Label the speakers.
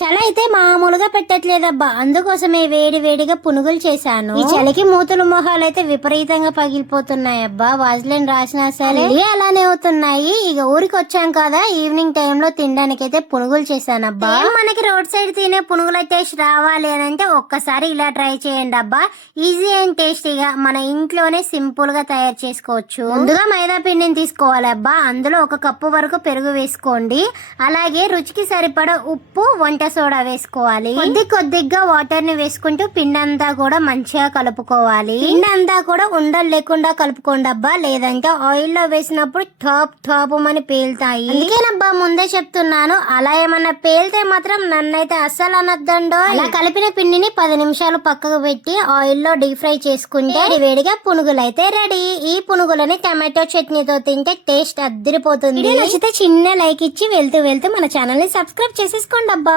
Speaker 1: చలి అయితే మామూలుగా పెట్టట్లేదబ్బా. అందుకోసమే వేడి వేడిగా పునుగులు చేశాను. ఈ చలికి మూతులు మొహాలు అయితే విపరీతంగా పగిలిపోతున్నాయి అబ్బా వాజ్లైన్ రాసినా సరే అలానే అవుతున్నాయి. ఇక ఊరికి వచ్చాం కదా ఈవినింగ్ టైంలో తినడానికి అయితే పునుగులు చేశానబ్బా. మనకి రోడ్ సైడ్ తినే పునుగుల టేస్ట్ రావాలి అని అంటే ఒక్కసారి ఇలా ట్రై చేయండి అబ్బా. ఈజీ అండ్ టేస్టీగా మన ఇంట్లోనే సింపుల్గా తయారు చేసుకోవచ్చు. ముందుగా మైదా పిండిని తీసుకోవాలి అబ్బా. అందులో ఒక కప్పు వరకు పెరుగు వేసుకోండి. అలాగే రుచికి సరిపడా ఉప్పు వంట సోడా వేసుకోవాలి. కొద్ది కొద్దిగా వాటర్ని వేసుకుంటూ పిండి అంతా కూడా మంచిగా కలుపుకోవాలి. పిండి అంతా కూడా ఉండలు లేకుండా కలుపుకోండి అబ్బా. లేదంటే ఆయిల్లో వేసినప్పుడు టాప్ టాప్ అని పేలుతాయి. అందుకేనబ్బా ముందే చెప్తున్నాను. అలా ఏమన్నా పేలితే మాత్రం నన్నైతే అస్సలు అనొద్దండో. అలా కలిపిన పిండిని పది నిమిషాలు పక్కకు పెట్టి ఆయిల్లో డీప్ ఫ్రై చేసుకుంటే వేడి వేడిగా పునుగులు అయితే రెడీ ఈ పునుగులని టమాటో చట్నీతో తింటే టేస్ట్ అద్దరిపోతుంది. నచ్చితే చిన్న లైక్ ఇచ్చి వెళ్తూ వెళ్తూ మన ఛానల్ని సబ్స్క్రైబ్ చేసేసుకోండి అబ్బా